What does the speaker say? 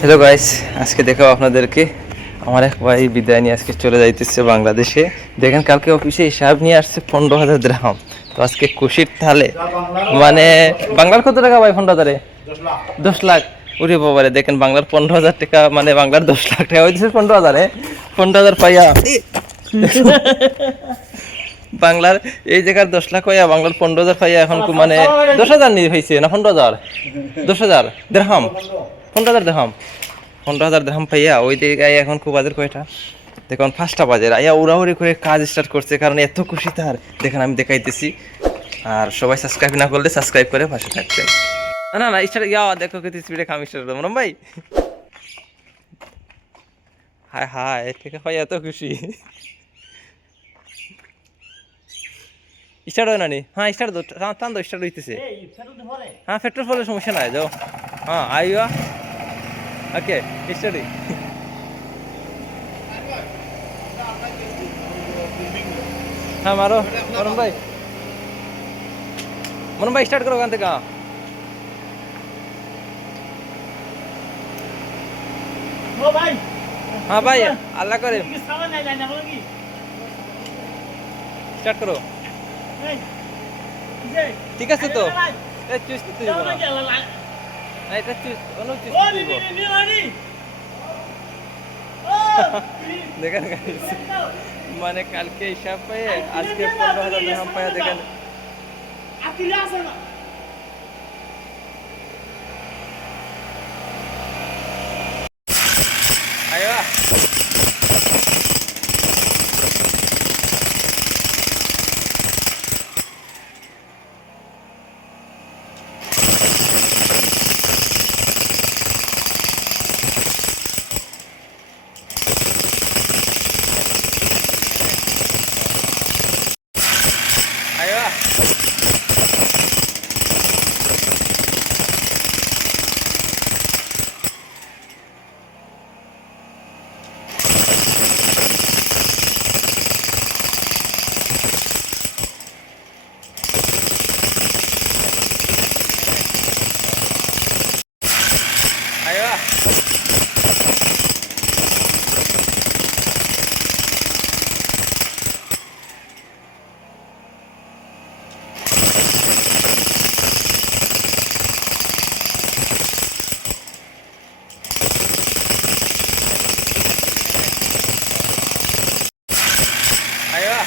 Hello guys, আজকে দেখাবো আপনাদেরকে আমার এক ভাই বিদায় নিয়ে আজকে চলে যাইতেছে বাংলাদেশে। দেখেন কালকে অফিসে হিসাব নিয়ে আসছে 15,000 দিরহাম। তো আজকে খুশির তালে মানে বাংলার কত টাকা ভাই 15,000-এ? 10 লাখ। ওরে বাবারে, দেখেন বাংলার 15,000 টাকা মানে বাংলার 10 লাখ টাকা হইতেছে 15,000-এ। 15,000 পাইয়া বাংলার এই জায়গার 10 লাখ পাইয়া বাংলার 15,000 পাইয়া এখন মানে 10,000 নিয়ে হয়েছে না 15,000? 10,000 দিরহাম, 15,000 দিরহাম, 15,000 দিরহাম পাইয়া ওই জায়গায় এখন খুব বাজের কয়টা দেখুন 5টা বাজে আইয়া উড়াউড়ি করে কাজ স্টার্ট করছে, কারণ এত খুশি তার। দেখেন আমি দেখাইতেছি। আর সবাই সাবস্ক্রাইব না করলে সাবস্ক্রাইব করে পাশে থাকবেন। না না না স্টার্ট ইয়া দেখো কত স্পিডে কাম স্টার্ট করলাম রম ভাই। হায় হায়, থেকে ভাই এত খুশি। স্টার্ট হয় না নি? হ্যাঁ স্টার্ট দো, টান দো, স্টার্ট হইতেছে। হ্যাঁ পেট্রোল ফলের সমস্যা নাই, যাও। হ্যাঁ আইয়া ওকে স্টার্ট। হ্যাঁ মারো মরম ভাই, মরম ভাই স্টার্ট করো ওখান থেকে। হ্যাঁ ভাই আল্লাহ করে স্টার্ট করো। ঠিক আছে তো চুজ দিতে দিব না, এটা চুজ অন্য চুজ দিব। দেখেন guys, মানে কালকে হিসাব পেয়ে আজকে 15,000 দিরহাম পাইয়া দেখেন। আইয়া আইয়া আইয়া আইয়া